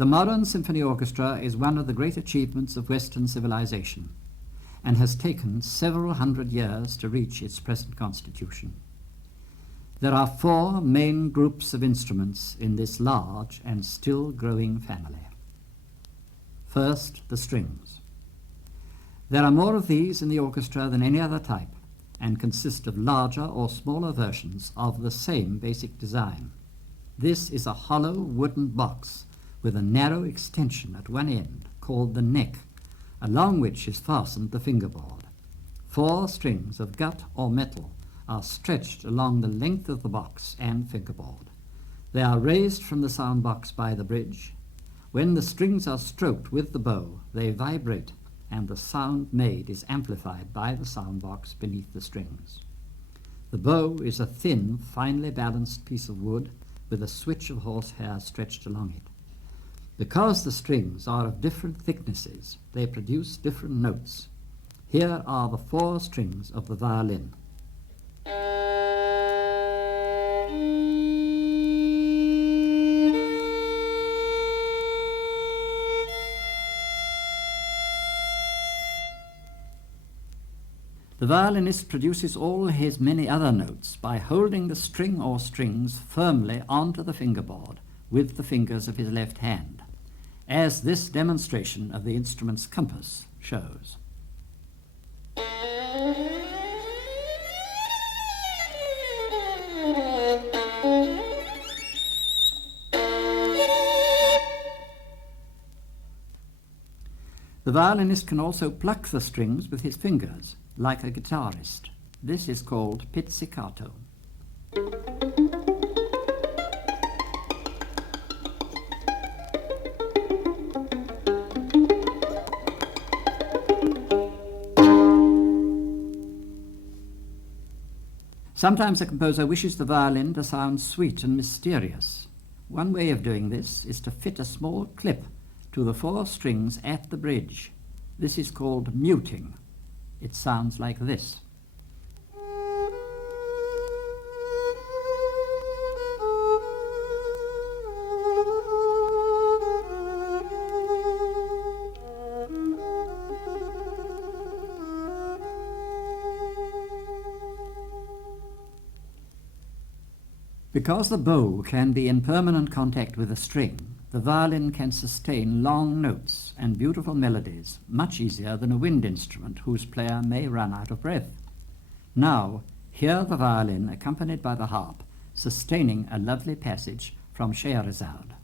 The modern symphony orchestra is one of the great achievements of Western civilization and has taken several hundred years to reach its present constitution. There are four main groups of instruments in this large and still growing family. First, the strings. There are more of these in the orchestra than any other type and consist of larger or smaller versions of the same basic design. This is a hollow wooden box with a narrow extension at one end called the neck, along which is fastened the fingerboard. 4 strings of gut or metal are stretched along the length of the box and fingerboard. They are raised from the sound box by the bridge. When the strings are stroked with the bow, they vibrate, and the sound made is amplified by the sound box beneath the strings. The bow is a thin, finely balanced piece of wood with a switch of horsehair stretched along it. Because the strings are of different thicknesses, they produce different notes. Here are the 4 strings of the violin. The violinist produces all his many other notes by holding the string or strings firmly onto the fingerboard with the fingers of his left hand, as this demonstration of the instrument's compass shows. The violinist can also pluck the strings with his fingers, like a guitarist. This is called pizzicato. Sometimes a composer wishes the violin to sound sweet and mysterious. One way of doing this is to fit a small clip to the 4 strings at the bridge. This is called muting. It sounds like this. Because the bow can be in permanent contact with a string, the violin can sustain long notes and beautiful melodies much easier than a wind instrument whose player may run out of breath. Now, hear the violin accompanied by the harp sustaining a lovely passage from Scheherazade.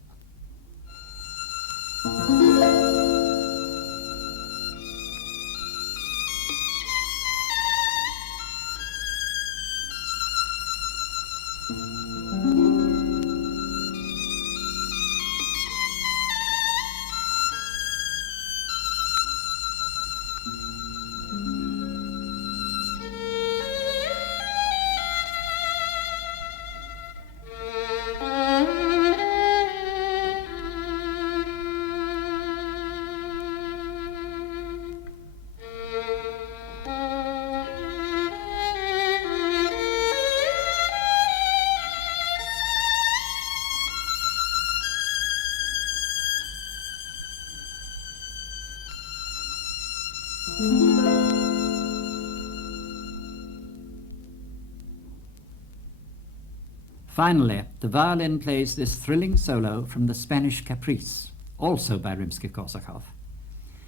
Finally, the violin plays this thrilling solo from the Spanish Caprice, also by Rimsky-Korsakov.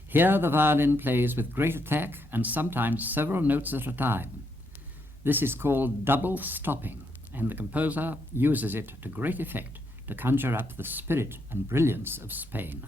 Here the violin plays with great attack and sometimes several notes at a time. This is called double stopping, and the composer uses it to great effect to conjure up the spirit and brilliance of Spain.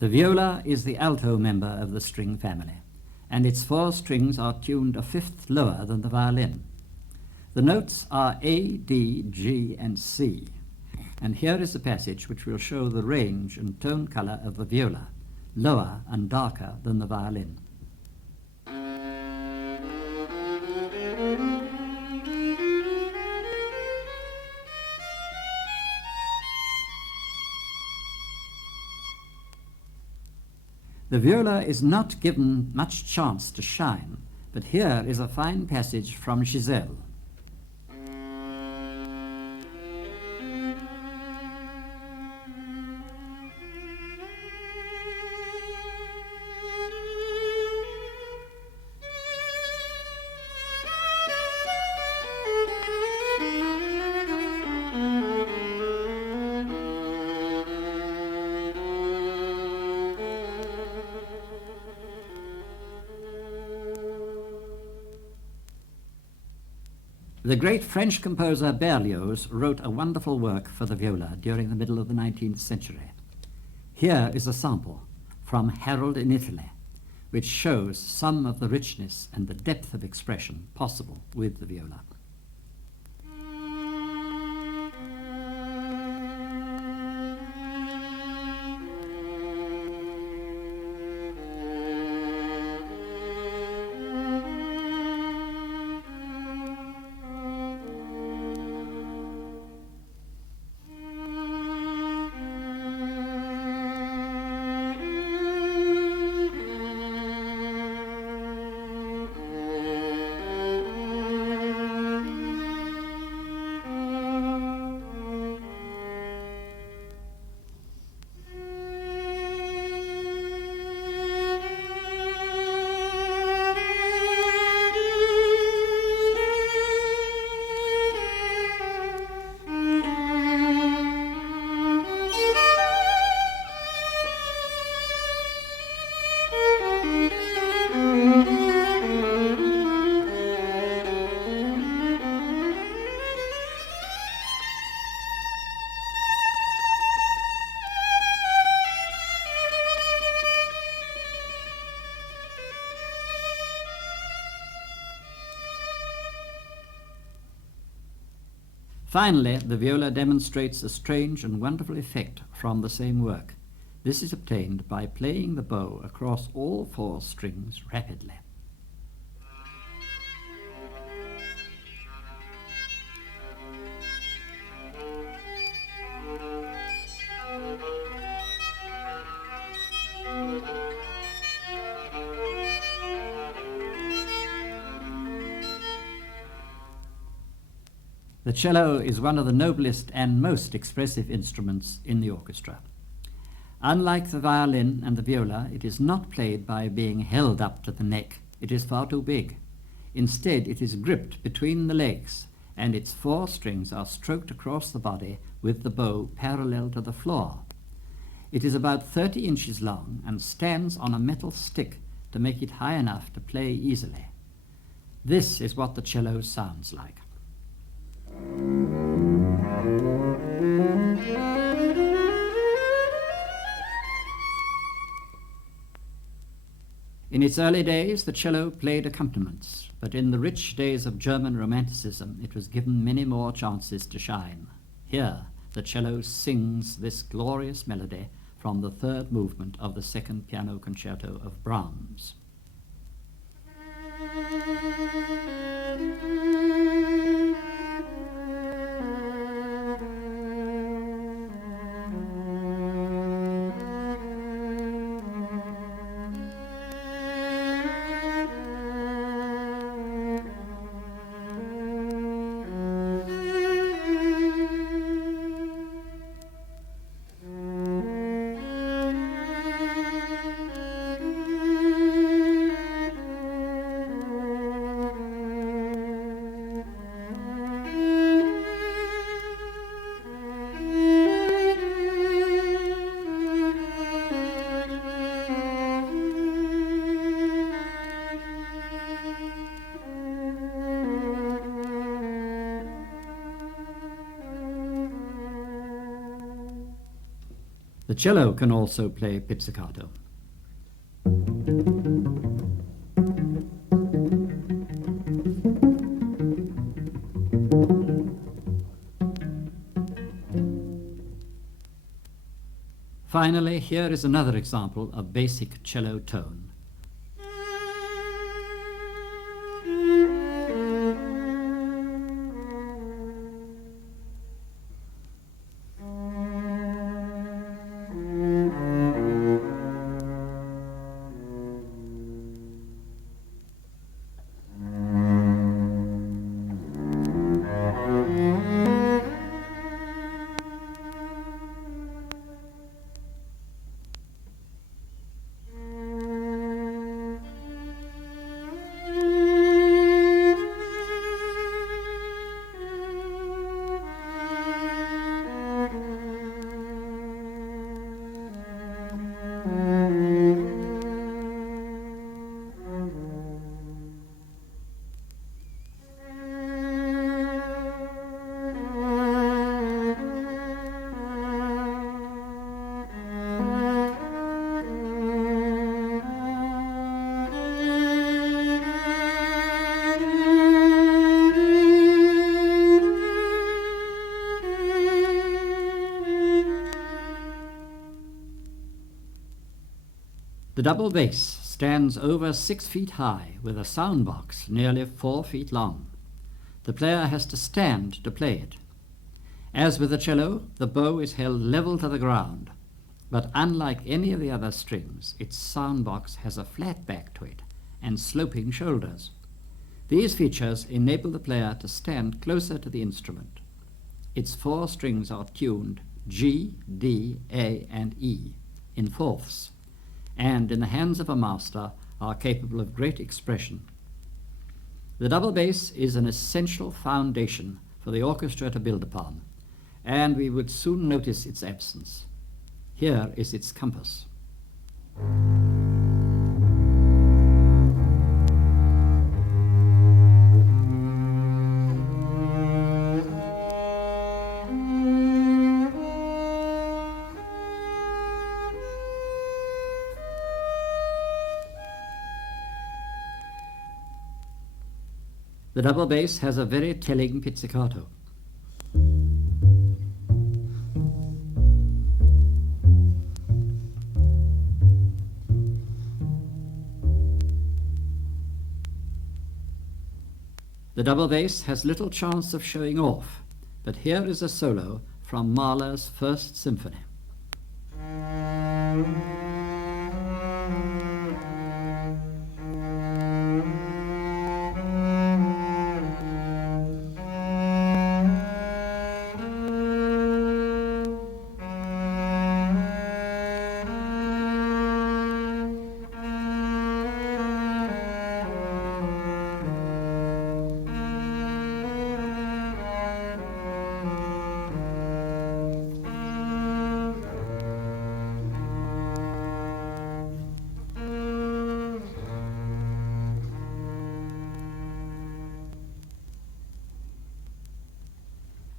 The viola is the alto member of the string family, and its 4 strings are tuned a fifth lower than the violin. The notes are A, D, G, and C. And here is a passage which will show the range and tone color of the viola, lower and darker than the violin. The viola is not given much chance to shine, but here is a fine passage from Giselle. The great French composer Berlioz wrote a wonderful work for the viola during the middle of the 19th century. Here is a sample from Harold in Italy, which shows some of the richness and the depth of expression possible with the viola. Finally, the viola demonstrates a strange and wonderful effect from the same work. This is obtained by playing the bow across all four strings rapidly. The cello is one of the noblest and most expressive instruments in the orchestra. Unlike the violin and the viola, it is not played by being held up to the neck. It is far too big. Instead, it is gripped between the legs, and its four strings are stroked across the body with the bow parallel to the floor. It is about 30 inches long and stands on a metal stick to make it high enough to play easily. This is what the cello sounds like. In its early days, the cello played accompaniments, but in the rich days of German Romanticism, it was given many more chances to shine. Here, the cello sings this glorious melody from the third movement of the second piano concerto of Brahms. The cello can also play pizzicato. Finally, here is another example of basic cello tone. The double bass stands over 6 feet high with a sound box nearly 4 feet long. The player has to stand to play it. As with the cello, the bow is held level to the ground, but unlike any of the other strings, its sound box has a flat back to it and sloping shoulders. These features enable the player to stand closer to the instrument. Its 4 strings are tuned G, D, A, and E in fourths, and in the hands of a master are capable of great expression. The double bass is an essential foundation for the orchestra to build upon, and we would soon notice its absence. Here is its compass. The double bass has a very telling pizzicato. The double bass has little chance of showing off, but here is a solo from Mahler's First Symphony.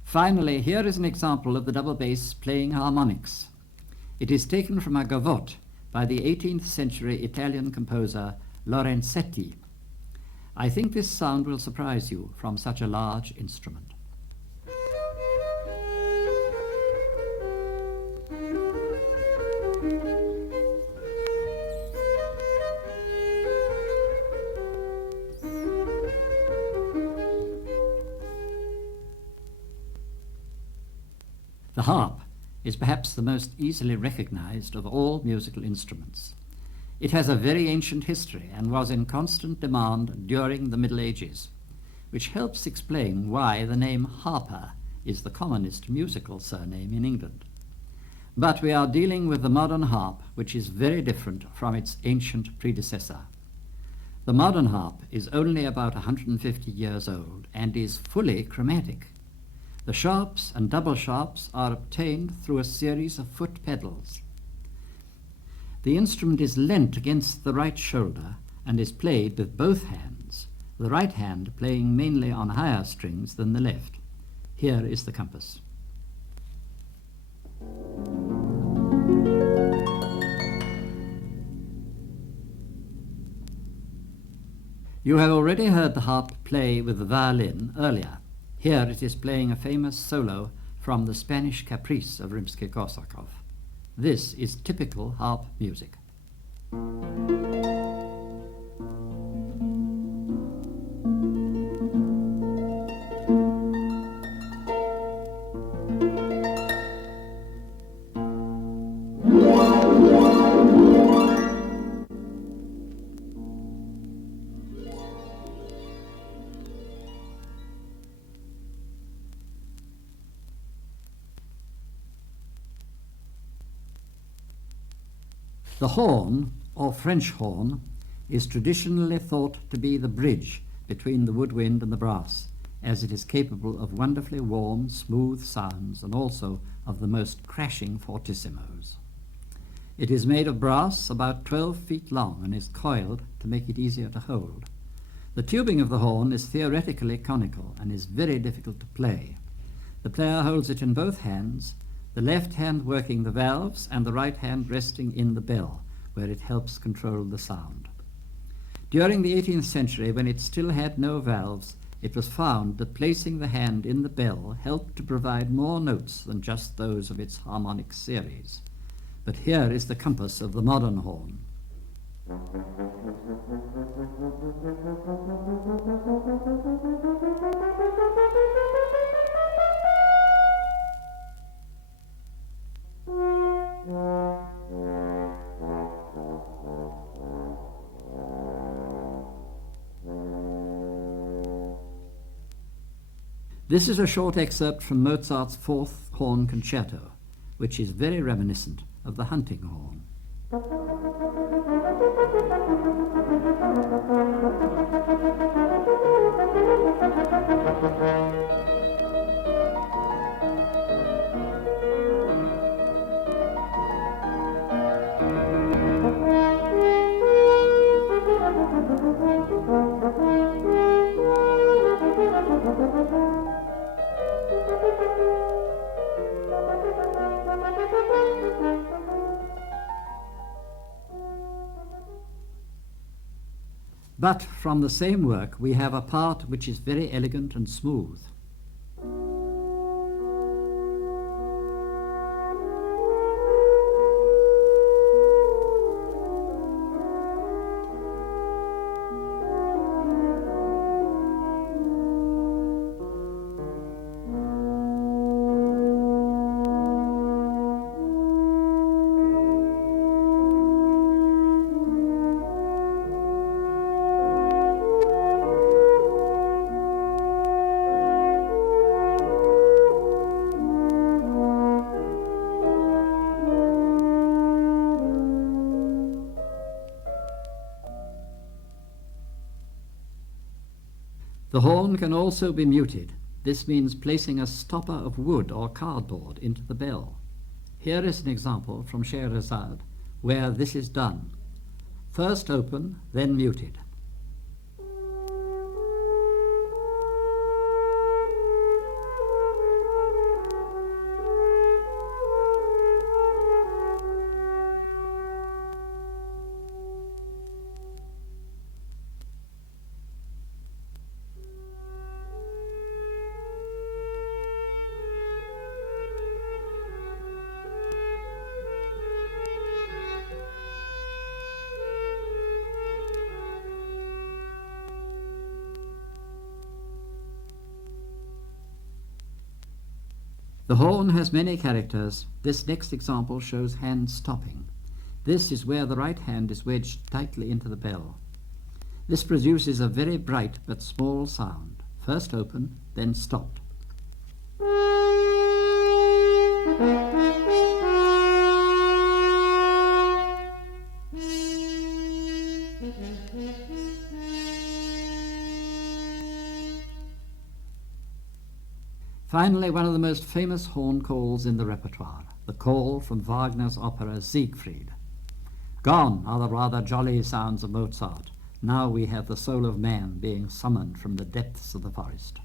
Finally, here is an example of the double bass playing harmonics. It is taken from a gavotte by the 18th century Italian composer Lorenzetti. I think this sound will surprise you from such a large instrument. The harp is perhaps the most easily recognized of all musical instruments. It has a very ancient history and was in constant demand during the Middle Ages, which helps explain why the name harper is the commonest musical surname in England. But we are dealing with the modern harp, which is very different from its ancient predecessor. The modern harp is only about 150 years old and is fully chromatic. The sharps and double sharps are obtained through a series of foot pedals. The instrument is leant against the right shoulder and is played with both hands, the right hand playing mainly on higher strings than the left. Here is the compass. You have already heard the harp play with the violin earlier. Here it is playing a famous solo from the Spanish Caprice of Rimsky-Korsakov. This is typical harp music. The horn, or French horn, is traditionally thought to be the bridge between the woodwind and the brass, as it is capable of wonderfully warm, smooth sounds and also of the most crashing fortissimos. It is made of brass about 12 feet long and is coiled to make it easier to hold. The tubing of the horn is theoretically conical and is very difficult to play. The player holds it in both hands, the left hand working the valves and the right hand resting in the bell, where it helps control the sound. During the 18th century, when it still had no valves, it was found that placing the hand in the bell helped to provide more notes than just those of its harmonic series. But here is the compass of the modern horn. This is a short excerpt from Mozart's Fourth Horn Concerto, which is very reminiscent of the hunting horn. But from the same work we have a part which is very elegant and smooth. The horn can also be muted. This means placing a stopper of wood or cardboard into the bell. Here is an example from Scheherazade where this is done. First open, then muted. The horn has many characters. This next example shows hand stopping. This is where the right hand is wedged tightly into the bell. This produces a very bright but small sound. First open, then stopped. Finally, one of the most famous horn calls in the repertoire, the call from Wagner's opera Siegfried. Gone are the rather jolly sounds of Mozart. Now we have the soul of man being summoned from the depths of the forest.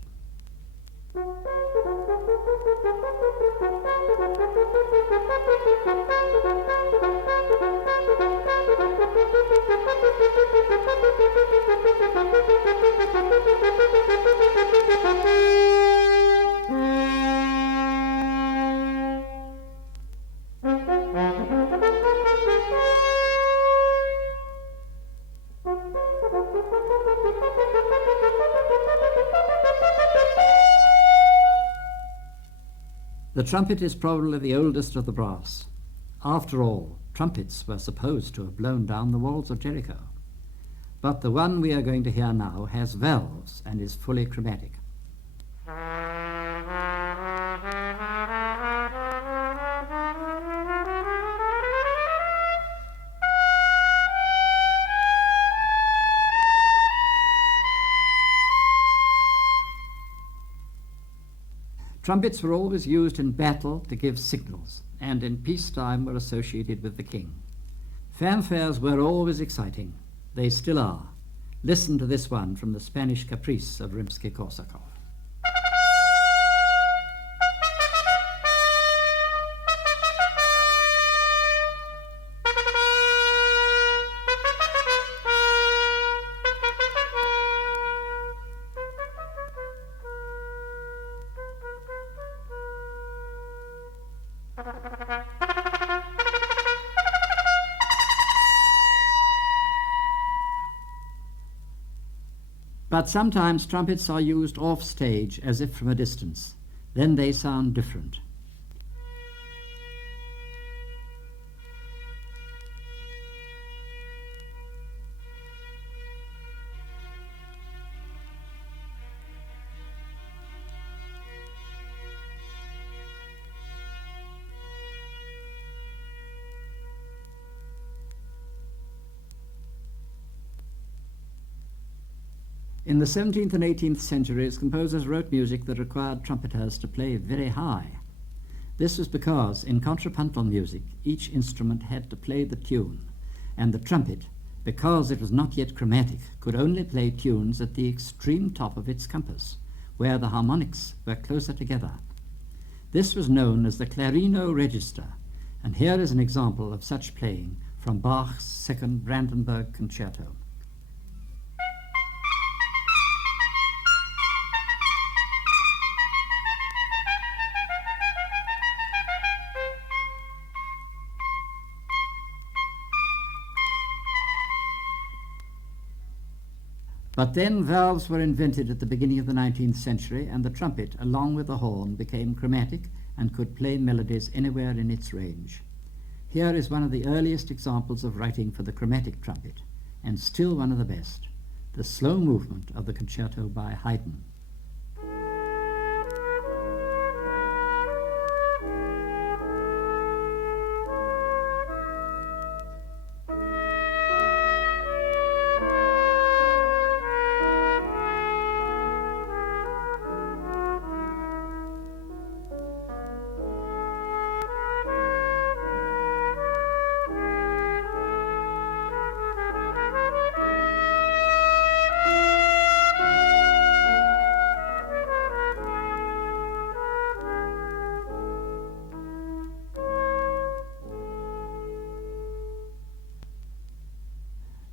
The trumpet is probably the oldest of the brass. After all, trumpets were supposed to have blown down the walls of Jericho. But the one we are going to hear now has valves and is fully chromatic. Trumpets were always used in battle to give signals, and in peacetime were associated with the king. Fanfares were always exciting. They still are. Listen to this one from the Spanish Caprice of Rimsky-Korsakov. But sometimes trumpets are used off stage as if from a distance. Then they sound different. In the 17th and 18th centuries, composers wrote music that required trumpeters to play very high. This was because, in contrapuntal music, each instrument had to play the tune, and the trumpet, because it was not yet chromatic, could only play tunes at the extreme top of its compass, where the harmonics were closer together. This was known as the clarino register, and here is an example of such playing from Bach's Second Brandenburg Concerto. But then valves were invented at the beginning of the 19th century, and the trumpet, along with the horn, became chromatic and could play melodies anywhere in its range. Here is one of the earliest examples of writing for the chromatic trumpet, and still one of the best, the slow movement of the concerto by Haydn.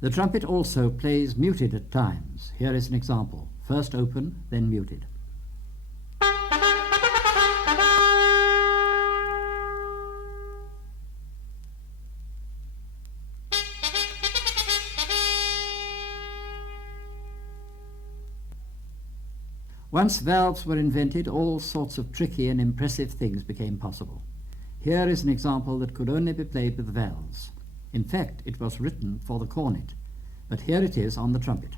The trumpet also plays muted at times. Here is an example. First open, then muted. Once valves were invented, all sorts of tricky and impressive things became possible. Here is an example that could only be played with valves. In fact, it was written for the cornet, but here it is on the trumpet.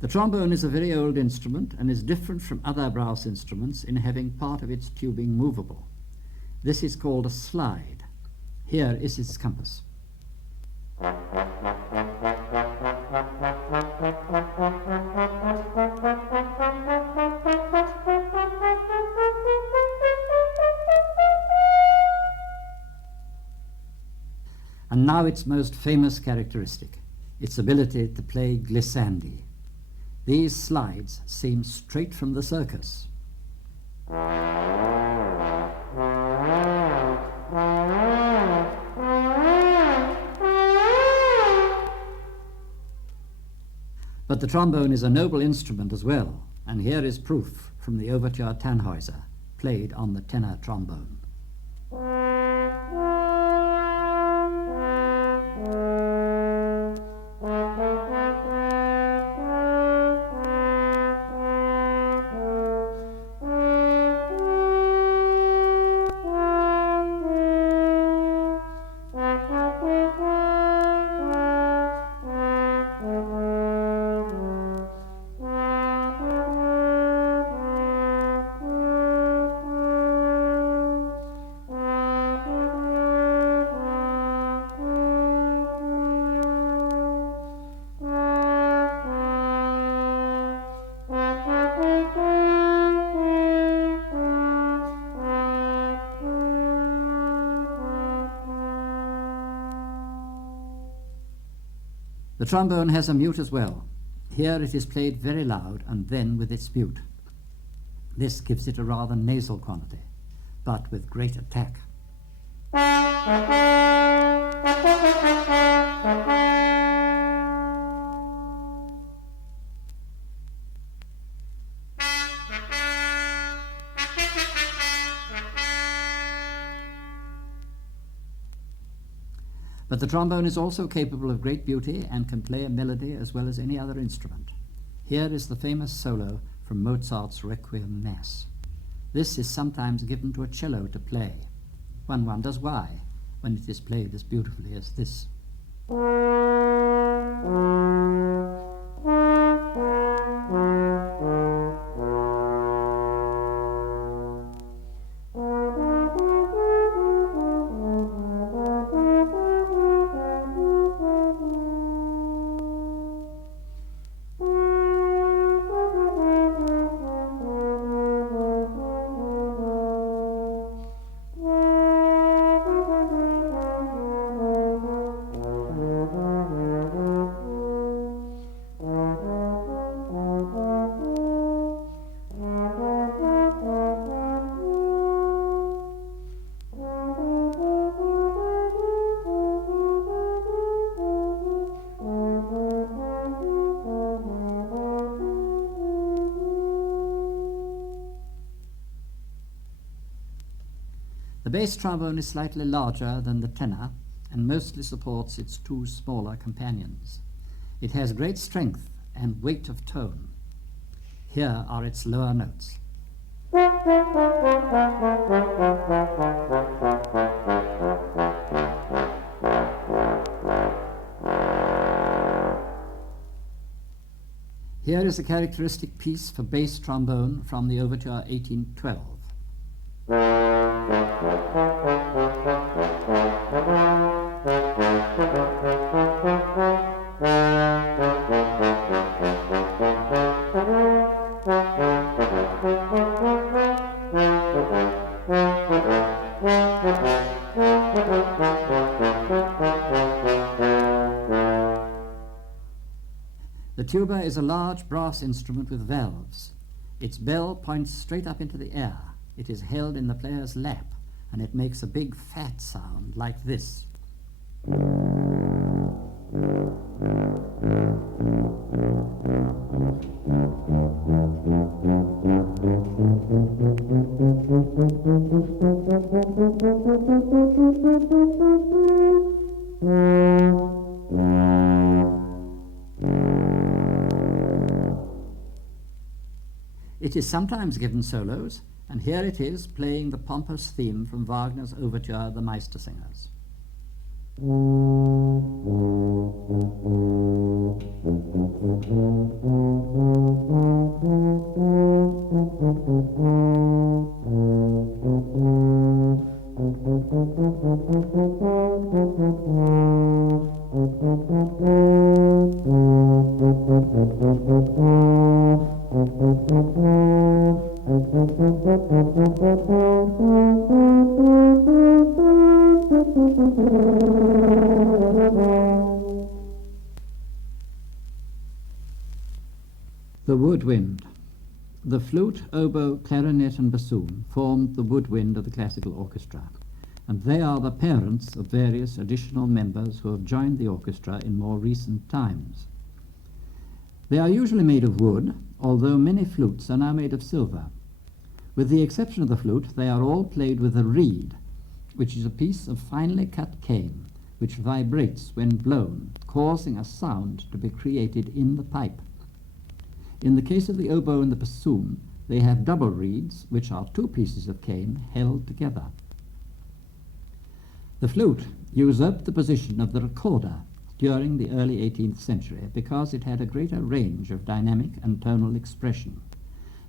The trombone is a very old instrument and is different from other brass instruments in having part of its tubing movable. This is called a slide. Here is its compass. And now its most famous characteristic, its ability to play glissandi. These slides seem straight from the circus. But the trombone is a noble instrument as well, and here is proof from the overture Tannhäuser, played on the tenor trombone. The trombone has a mute as well. Here it is played very loud and then with its mute. This gives it a rather nasal quality, but with great attack. But the trombone is also capable of great beauty and can play a melody as well as any other instrument. Here is the famous solo from Mozart's Requiem Mass. This is sometimes given to a cello to play. One wonders why, when it is played as beautifully as this. The bass trombone is slightly larger than the tenor and mostly supports its two smaller companions. It has great strength and weight of tone. Here are its lower notes. Here is a characteristic piece for bass trombone from the Overture 1812. The tuba is a large brass instrument with valves. Its bell points straight up into the air. It is held in the player's lap, and it makes a big fat sound like this. It is sometimes given solos, and here it is playing the pompous theme from Wagner's overture, The Meistersingers. The woodwind. The flute, oboe, clarinet and bassoon formed the woodwind of the classical orchestra, and they are the parents of various additional members who have joined the orchestra in more recent times. They are usually made of wood, although many flutes are now made of silver. With the exception of the flute, they are all played with a reed, which is a piece of finely cut cane, which vibrates when blown, causing a sound to be created in the pipe. In the case of the oboe and the bassoon, they have double reeds, which are two pieces of cane held together. The flute usurped the position of the recorder during the early 18th century because it had a greater range of dynamic and tonal expression.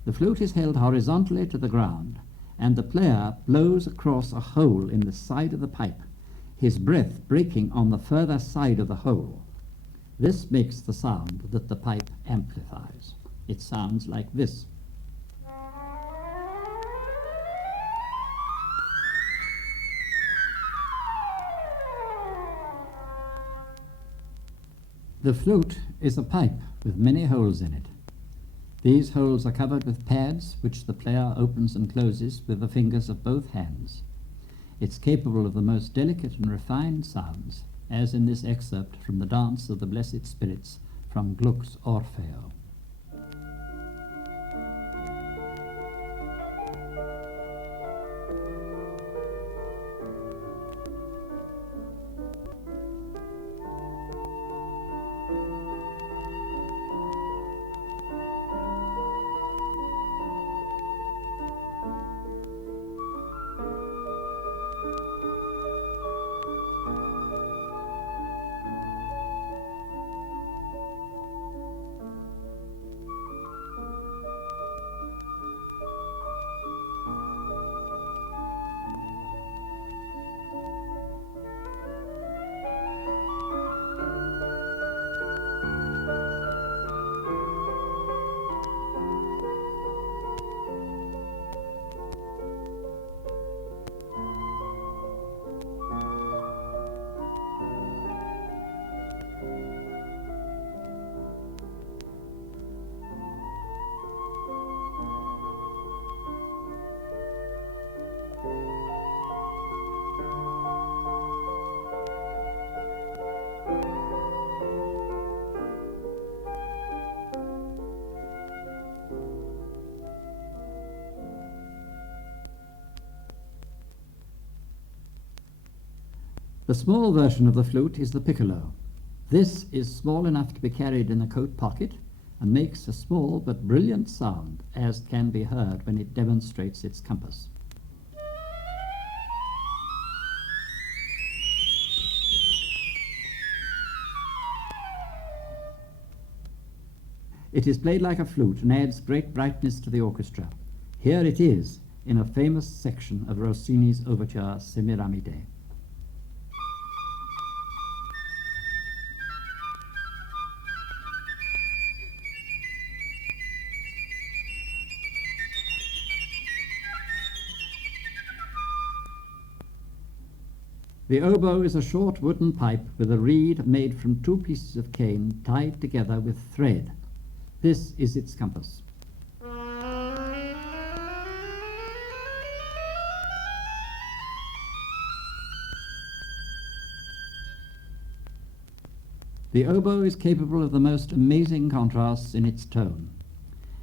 The flute is held horizontally to the ground, and the player blows across a hole in the side of the pipe, his breath breaking on the further side of the hole. This makes the sound that the pipe amplifies. It sounds like this. The flute is a pipe with many holes in it. These holes are covered with pads which the player opens and closes with the fingers of both hands. It's capable of the most delicate and refined sounds, as in this excerpt from the Dance of the Blessed Spirits from Gluck's Orfeo. The small version of the flute is the piccolo. This is small enough to be carried in a coat pocket and makes a small but brilliant sound, as can be heard when it demonstrates its compass. It is played like a flute and adds great brightness to the orchestra. Here it is in a famous section of Rossini's overture Semiramide. The oboe is a short wooden pipe with a reed made from two pieces of cane tied together with thread. This is its compass. The oboe is capable of the most amazing contrasts in its tone.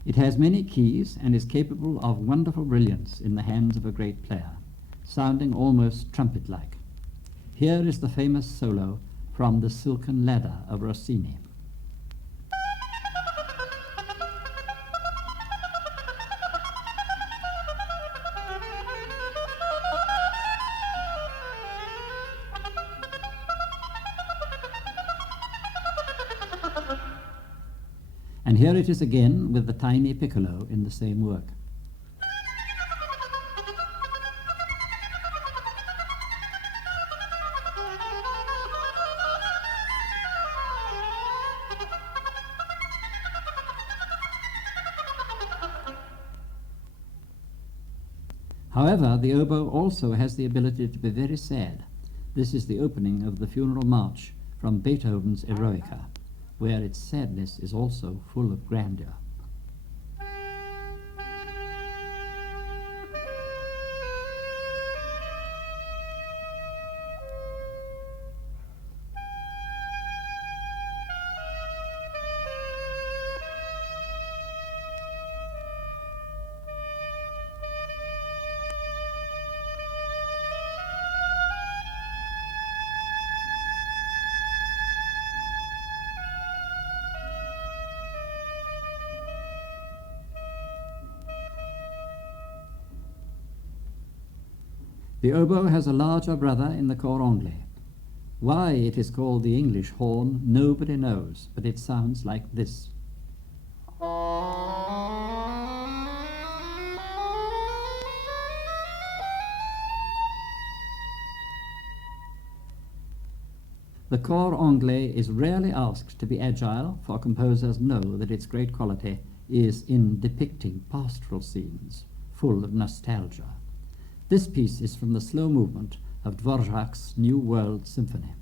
It has many keys and is capable of wonderful brilliance in the hands of a great player, sounding almost trumpet-like. Here is the famous solo from The Silken Ladder of Rossini. And here it is again with the tiny piccolo in the same work. However, the oboe also has the ability to be very sad. This is the opening of the Funeral March from Beethoven's Eroica, where its sadness is also full of grandeur. The oboe has a larger brother in the cor anglais. Why it is called the English horn, nobody knows, but it sounds like this. The cor anglais is rarely asked to be agile, for composers know that its great quality is in depicting pastoral scenes, full of nostalgia. This piece is from the slow movement of Dvorak's New World Symphony.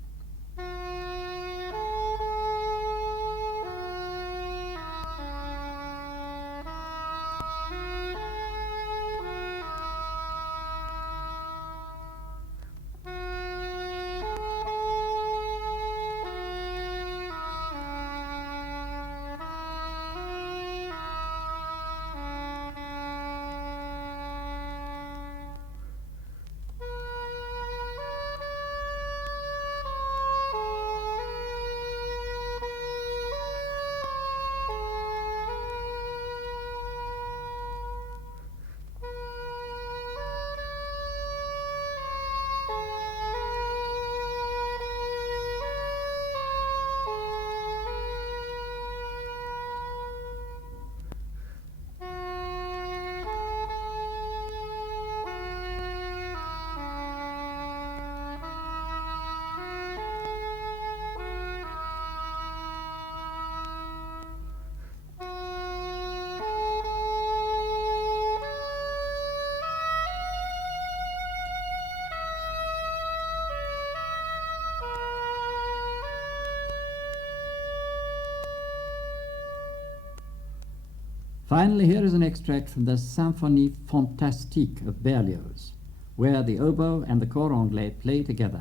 Finally, here is an extract from the Symphonie Fantastique of Berlioz, where the oboe and the cor anglais play together.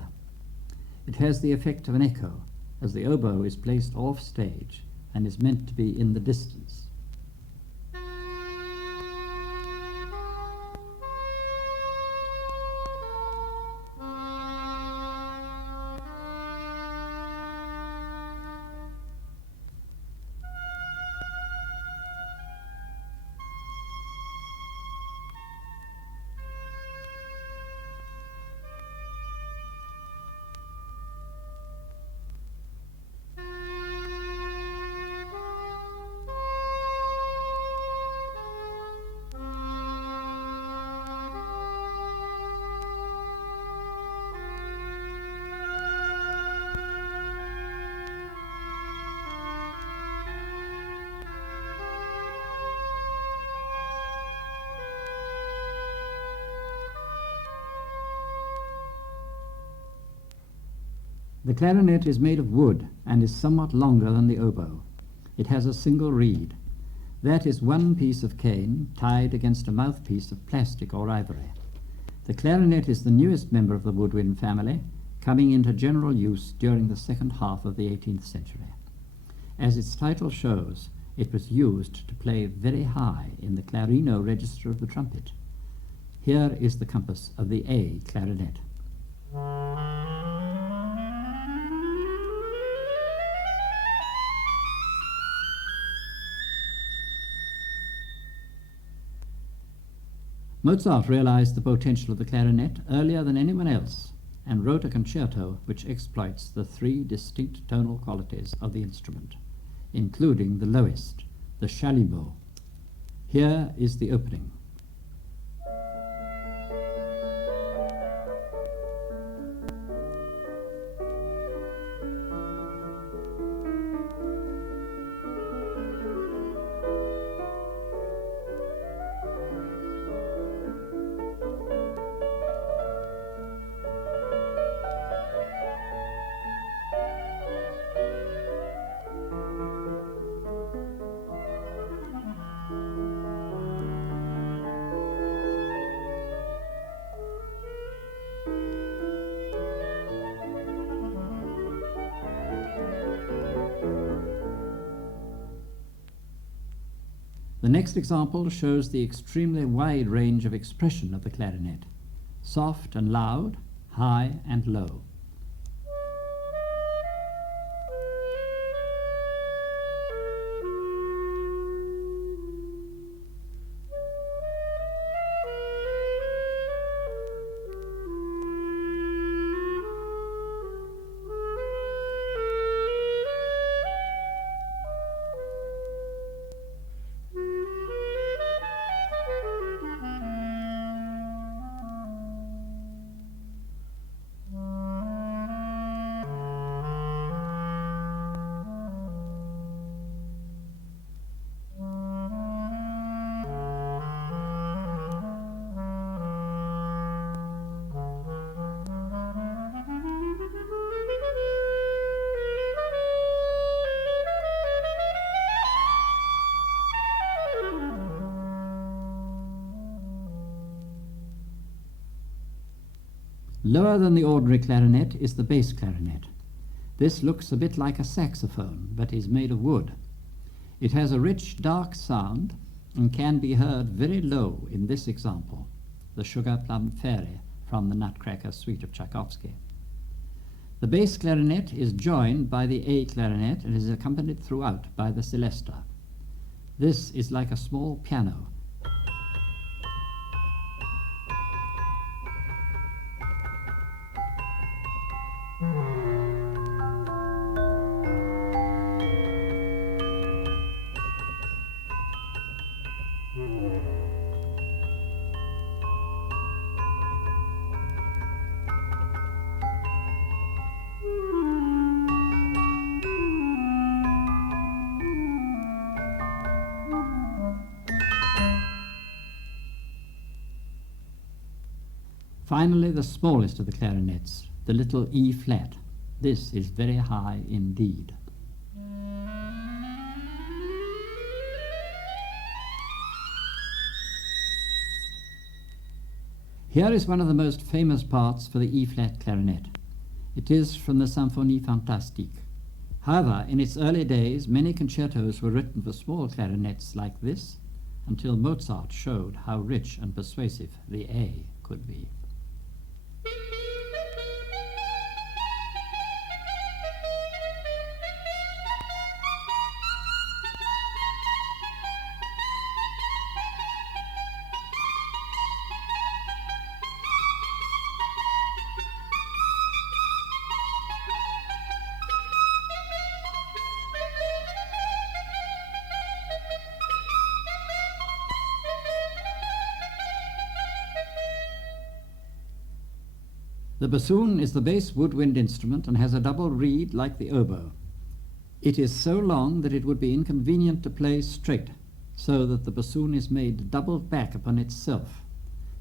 It has the effect of an echo, as the oboe is placed off stage and is meant to be in the distance. The clarinet is made of wood and is somewhat longer than the oboe. It has a single reed. That is one piece of cane tied against a mouthpiece of plastic or ivory. The clarinet is the newest member of the woodwind family, coming into general use during the second half of the 18th century. As its title shows, it was used to play very high in the clarino register of the trumpet. Here is the compass of the A clarinet. Mozart realized the potential of the clarinet earlier than anyone else and wrote a concerto which exploits the three distinct tonal qualities of the instrument, including the lowest, the chalumeau. Here is the opening. The next example shows the extremely wide range of expression of the clarinet, soft and loud, high and low. Lower than the ordinary clarinet is the bass clarinet. This looks a bit like a saxophone, but is made of wood. It has a rich, dark sound and can be heard very low in this example, the Sugar Plum Fairy from the Nutcracker Suite of Tchaikovsky. The bass clarinet is joined by the A clarinet and is accompanied throughout by the celesta. This is like a small piano. Finally, the smallest of the clarinets, the little E flat. This is very high indeed. Here is one of the most famous parts for the E-flat clarinet. It is from the Symphonie Fantastique. However, in its early days, many concertos were written for small clarinets like this, until Mozart showed how rich and persuasive the A could be. The bassoon is the bass woodwind instrument and has a double reed like the oboe. It is so long that it would be inconvenient to play straight, so that the bassoon is made doubled back upon itself.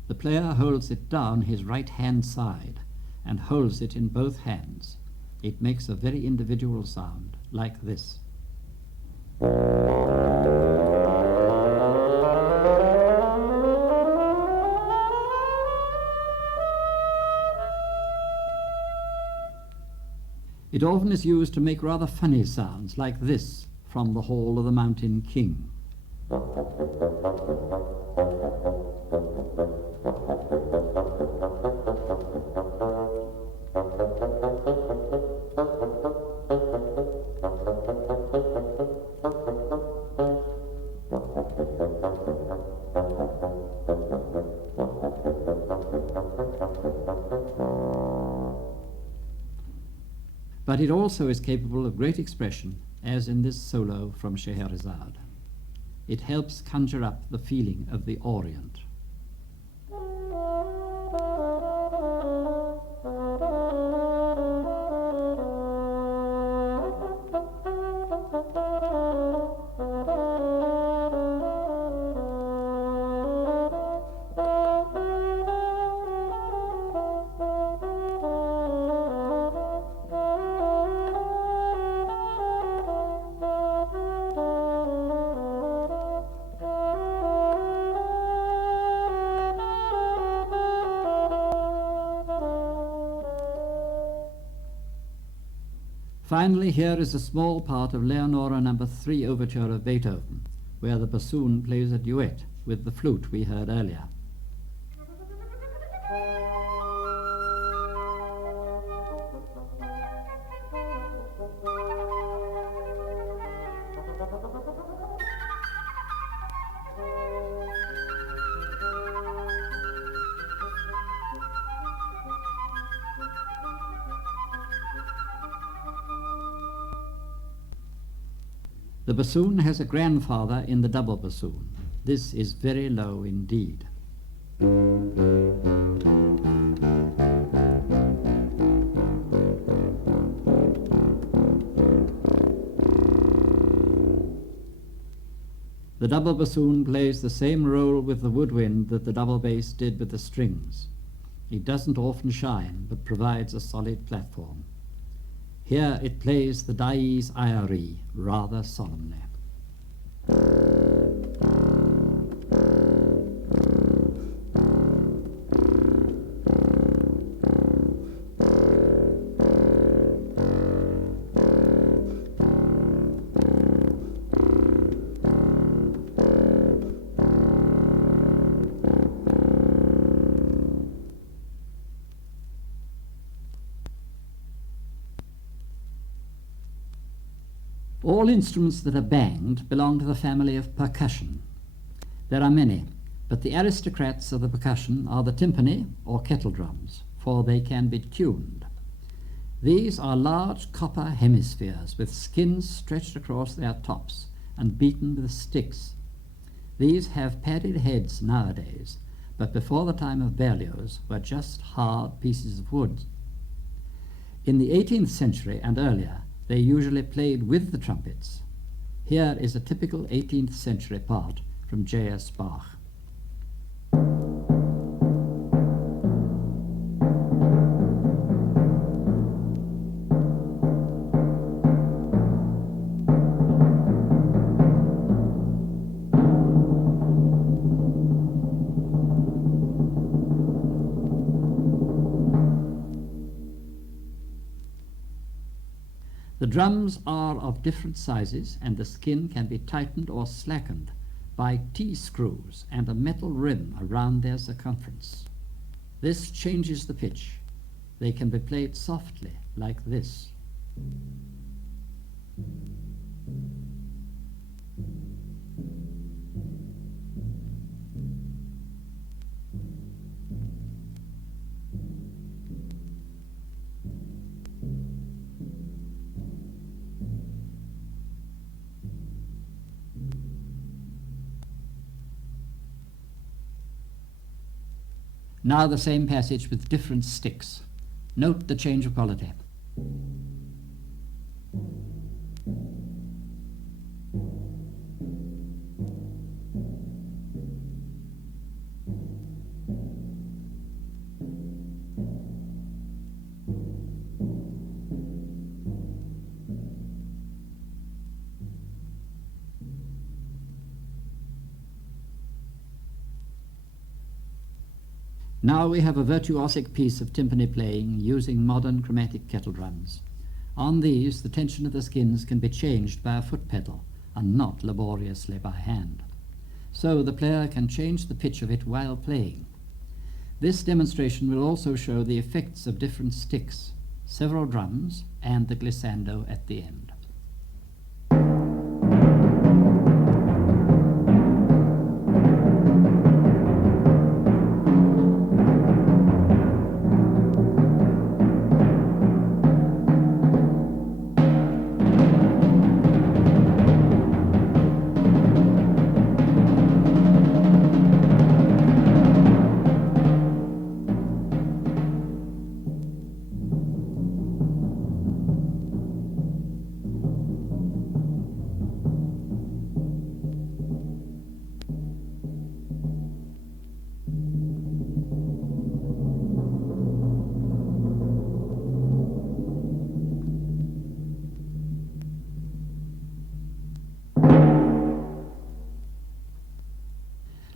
The player holds it down his right-hand side and holds it in both hands. It makes a very individual sound, like this. It often is used to make rather funny sounds, like this, from the Hall of the Mountain King. But it also is capable of great expression, as in this solo from Scheherazade. It helps conjure up the feeling of the Orient. Finally, here is a small part of Leonora No. 3 overture of Beethoven, where the bassoon plays a duet with the flute we heard earlier. The bassoon has a grandfather in the double bassoon. This is very low indeed. The double bassoon plays the same role with the woodwind that the double bass did with the strings. It doesn't often shine, but provides a solid platform. Here it plays the Dies Irae rather solemnly. All instruments that are banged belong to the family of percussion. There are many, but the aristocrats of the percussion are the timpani or kettle drums, for they can be tuned. These are large copper hemispheres with skins stretched across their tops and beaten with sticks. These have padded heads nowadays, but before the time of Berlioz were just hard pieces of wood. In the 18th century and earlier, they usually played with the trumpets. Here is a typical 18th century part from J.S. Bach. The drums are of different sizes, and the skin can be tightened or slackened by T-screws and a metal rim around their circumference. This changes the pitch. They can be played softly, like this. Now the same passage with different sticks. Note the change of quality. Now we have a virtuosic piece of timpani playing using modern chromatic kettle drums. On these, the tension of the skins can be changed by a foot pedal and not laboriously by hand. So the player can change the pitch of it while playing. This demonstration will also show the effects of different sticks, several drums, and the glissando at the end.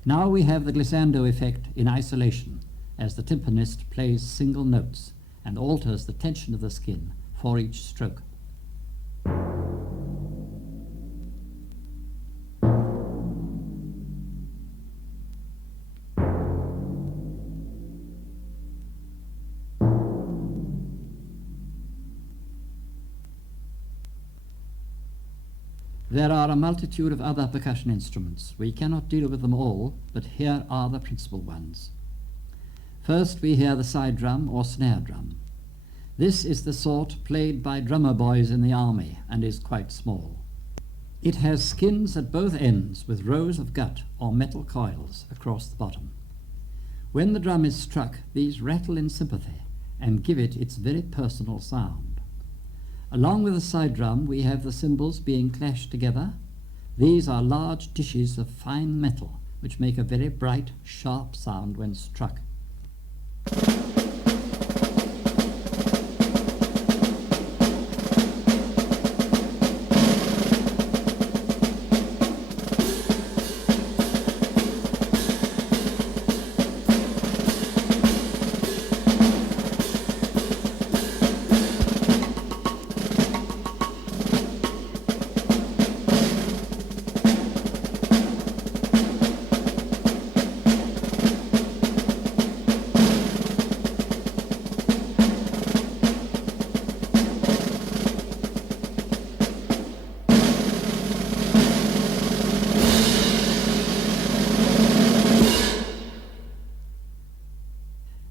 Now we have the glissando effect in isolation, as the timpanist plays single notes and alters the tension of the skin for each stroke. There are a multitude of other percussion instruments. We cannot deal with them all, but here are the principal ones. First we hear the side drum or snare drum. This is the sort played by drummer boys in the army and is quite small. It has skins at both ends with rows of gut or metal coils across the bottom. When the drum is struck, these rattle in sympathy and give it its very personal sound. Along with the side drum, we have the cymbals being clashed together. These are large dishes of fine metal, which make a very bright, sharp sound when struck.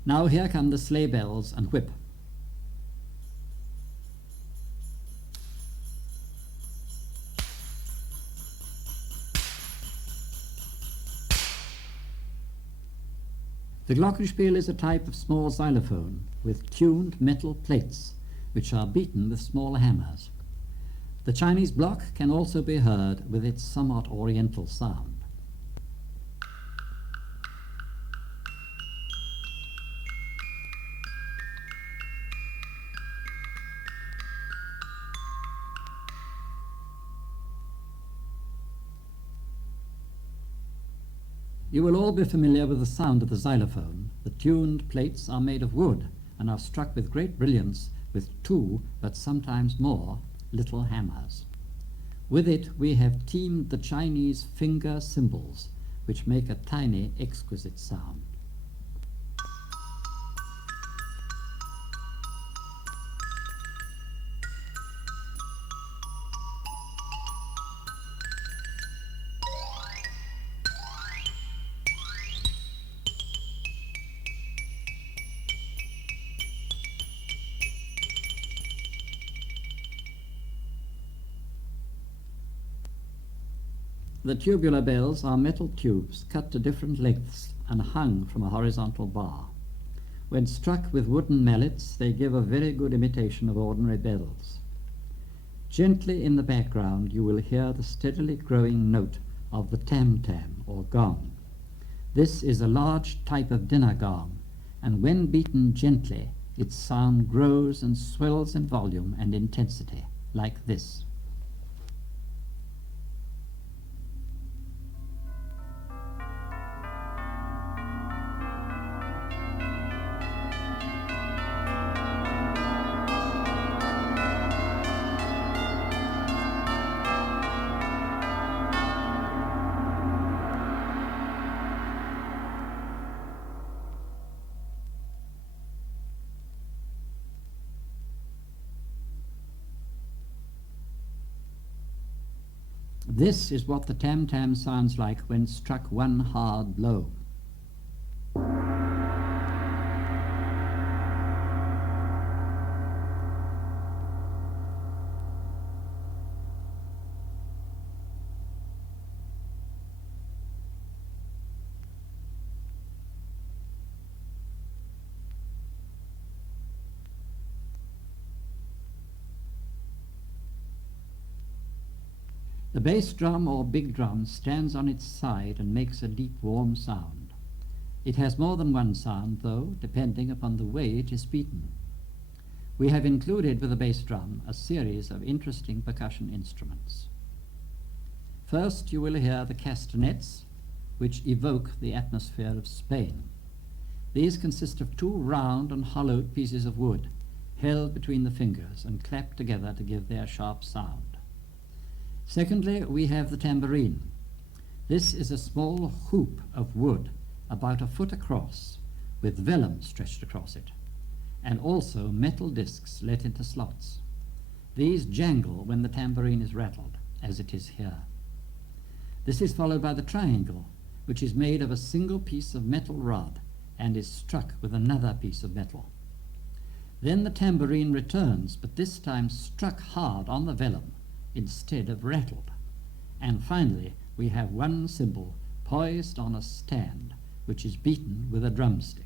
Now here come the sleigh bells and whip. The glockenspiel is a type of small xylophone with tuned metal plates which are beaten with small hammers. The Chinese block can also be heard with its somewhat oriental sound. You will all be familiar with the sound of the xylophone. The tuned plates are made of wood and are struck with great brilliance with two, but sometimes more, little hammers. With it we have teamed the Chinese finger cymbals, which make a tiny, exquisite sound. The tubular bells are metal tubes cut to different lengths and hung from a horizontal bar. When struck with wooden mallets, they give a very good imitation of ordinary bells. Gently in the background you will hear the steadily growing note of the tam-tam or gong. This is a large type of dinner gong, and when beaten gently, its sound grows and swells in volume and intensity, like this. This is what the tam-tam sounds like when struck one hard blow. The bass drum or big drum stands on its side and makes a deep, warm sound. It has more than one sound, though, depending upon the way it is beaten. We have included with the bass drum a series of interesting percussion instruments. First, you will hear the castanets, which evoke the atmosphere of Spain. These consist of two round and hollowed pieces of wood, held between the fingers and clapped together to give their sharp sound. Secondly, we have the tambourine. This is a small hoop of wood about a foot across, with vellum stretched across it, and also metal discs let into slots. These jangle when the tambourine is rattled, as it is here. This is followed by the triangle, which is made of a single piece of metal rod and is struck with another piece of metal. Then the tambourine returns, but this time struck hard on the vellum instead of rattled. And finally, we have one cymbal poised on a stand, which is beaten with a drumstick.